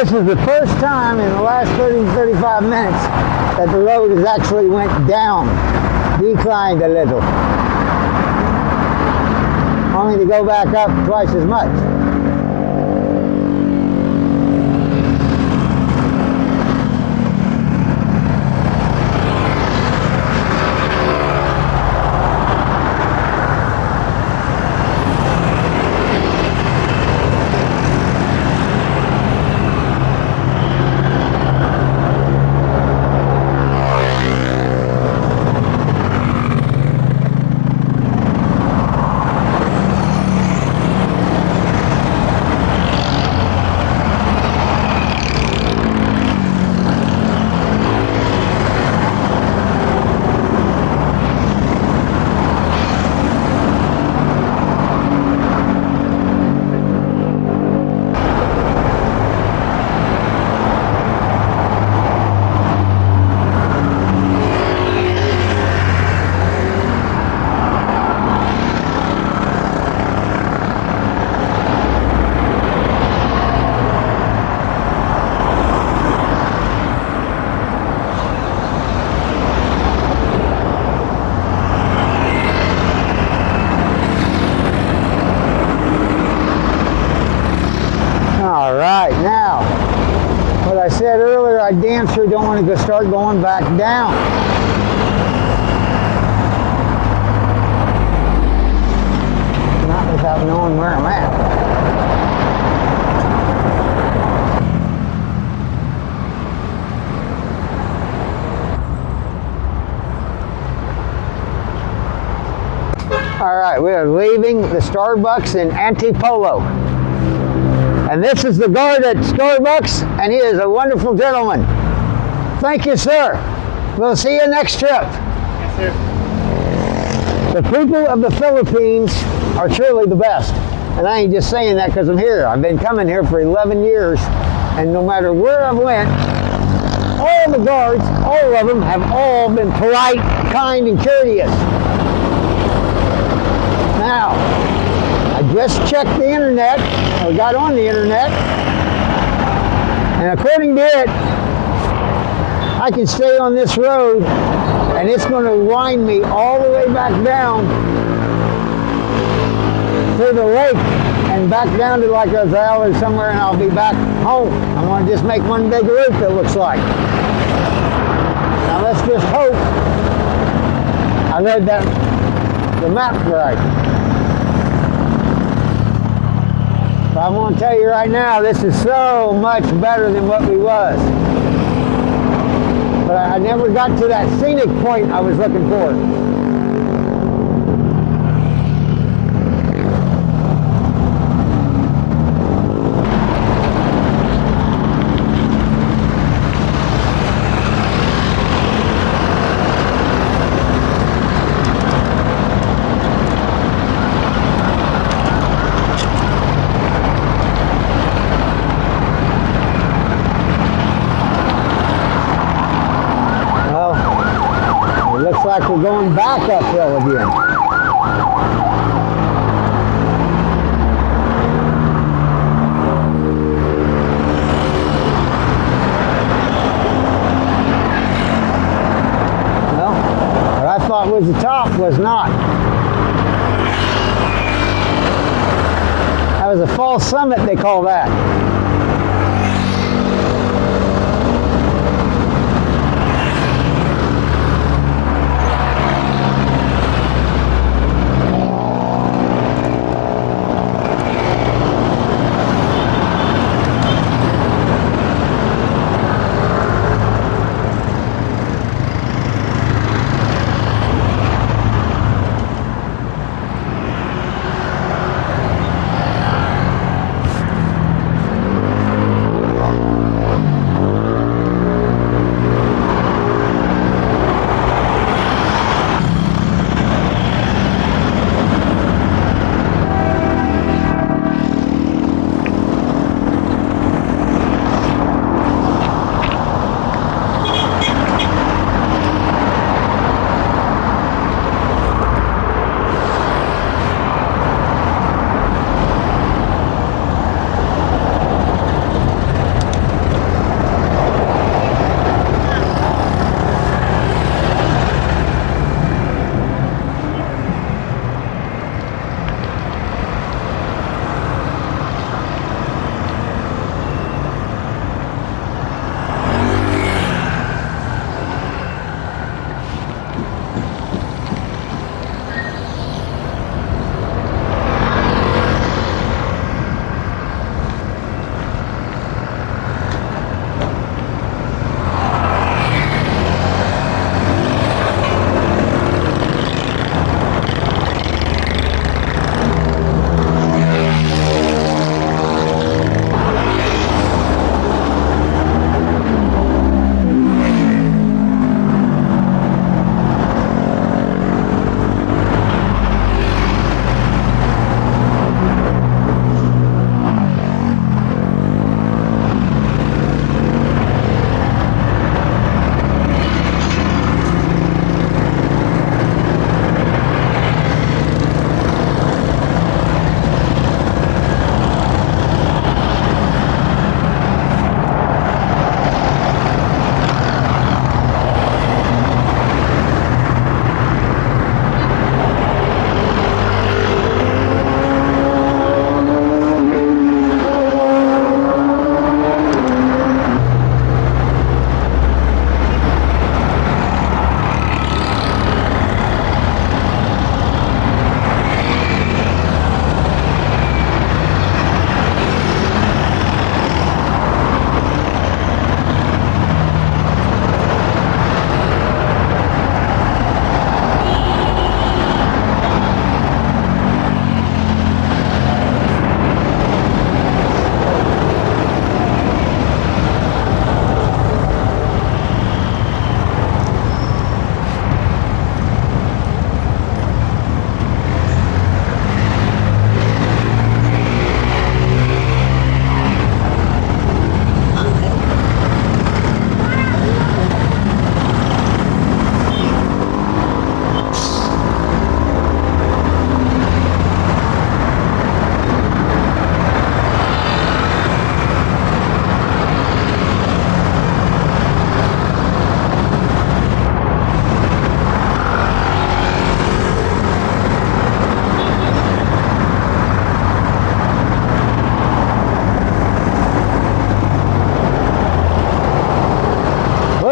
This is the first time in the last 30 to 35 minutes that the road has actually went down, declined a little, only to go back up twice as much. All right, now, what I said earlier, I damn sure don't want to start going back down. Not without knowing where I'm at. All right, we are leaving the Starbucks in Antipolo. And this is the guard at Starbucks, and he is a wonderful gentleman. Thank you, sir. We'll see you next trip. Yes, sir. The people of the Philippines are truly the best. And I ain't just saying that because I'm here. I've been coming here for 11 years, and no matter where I went, all the guards, all of them, have all been polite, kind, and courteous. Now, I just checked the internet, or got on the internet, and according to it, I can stay on this road, and it's going to wind me all the way back down to the lake, and back down to like Ozell or somewhere, and I'll be back home. I'm going to just make one big loop, it looks like. Now let's just hope. I read that the map right. But I'm going to tell you right now, this is so much better than what we was. But I never got to that scenic point I was looking for. Looks like we're going back uphill again. Well, what I thought was the top was not. That was a false summit, they call that.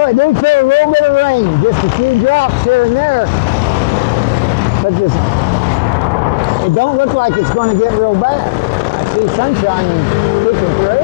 It did feel a little bit of rain, just a few drops here and there. But this It don't look like it's going to get real bad. I see sunshine peeking through.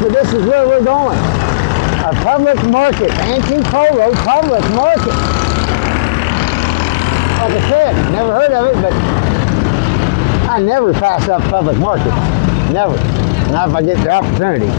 But this is where we're going. A public market, Antipolo public market. Like I said, never heard of it, but I never pass up public markets. Never. Not if I get the opportunity.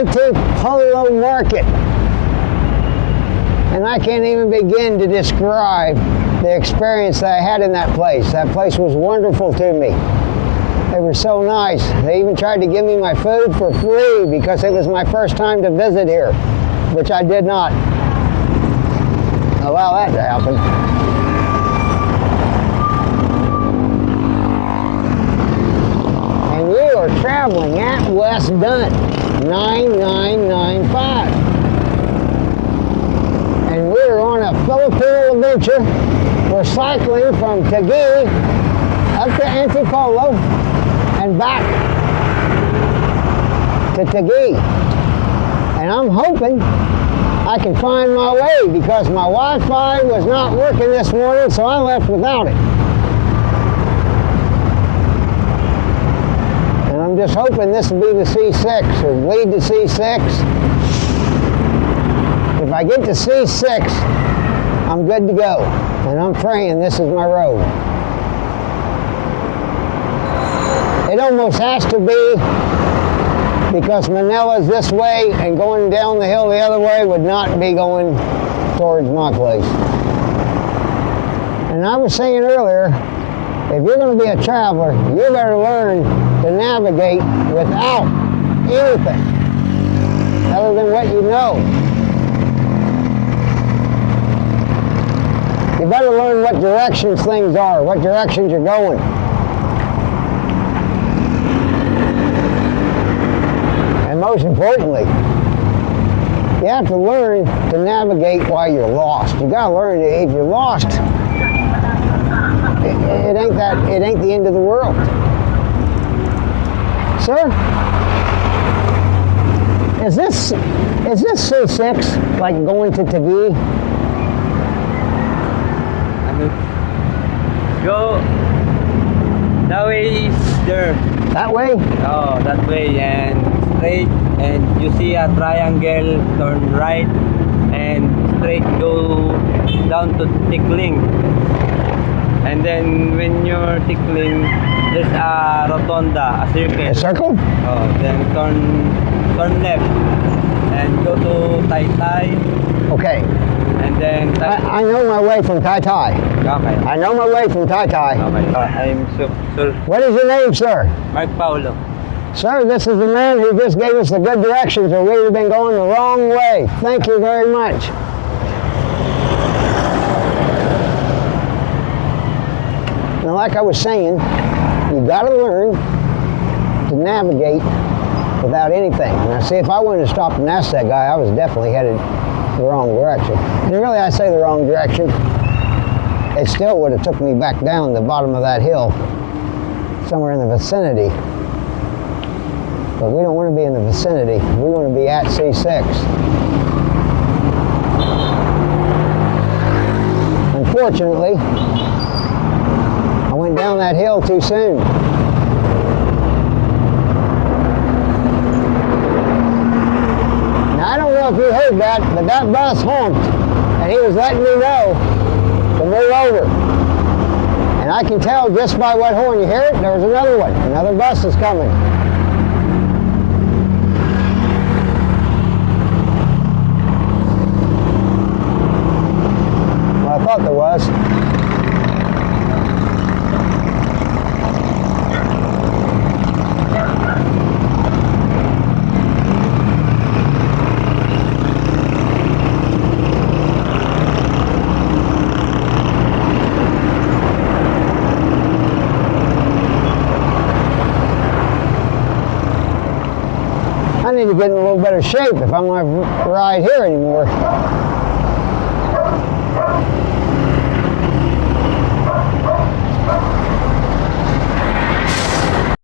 Antipolo market. And I can't even begin to describe the experience that I had in that place. That place was wonderful to me. They were so nice. They even tried to give me my food for free because it was my first time to visit here, which I did not allow that to happen. And we are traveling at West Dun, 9995. And we're on a Filipino adventure. We're cycling from Taytay up to Antipolo and back to Taytay. And I'm hoping I can find my way because my Wi-Fi was not working this morning, so I left without it. And I'm just hoping this will be the C6 or lead to C6. If I get to C6, I'm good to go. And I'm praying this is my road. It almost has to be because Manila's this way and going down the hill the other way would not be going towards my place. And I was saying earlier, if you're going to be a traveler, you better learn to navigate without anything other than what you know. You better learn what directions things are, what directions you're going. And most importantly, you have to learn to navigate while you're lost. You gotta learn that if you're lost, it ain't the end of the world. Sir, is this C6 like going to Taytay? Go that way is there. That way? Oh, that way and straight, and you see a triangle, turn right and straight go down to Tickling. And then when you're Tickling, there's a rotonda, a circle. A circle? Oh, then turn left and go to Taytay. Okay. And then I know my way from Taytay. okay. I know my way from Taytay. Okay. I'm Sir What is your name, sir? Mark Paulo. Sir, this is the man who just gave us the good directions, or we would have been going the wrong way. Thank you very much. Now, like I was saying, you got to learn to navigate without anything. Now, see, if I wanted to stop and ask that guy, I was definitely headed the wrong direction. And really, I say the wrong direction. It still would have took me back down the bottom of that hill, somewhere in the vicinity. But we don't want to be in the vicinity. We want to be at C6. Unfortunately, I went down that hill too soon. Now, I don't know if you heard that, but that bus honked, and he was letting me know to move over. And I can tell just by what horn you hear it, there was another one. Another bus is coming. I thought there was. I need to get in a little better shape if I'm going to ride here anymore.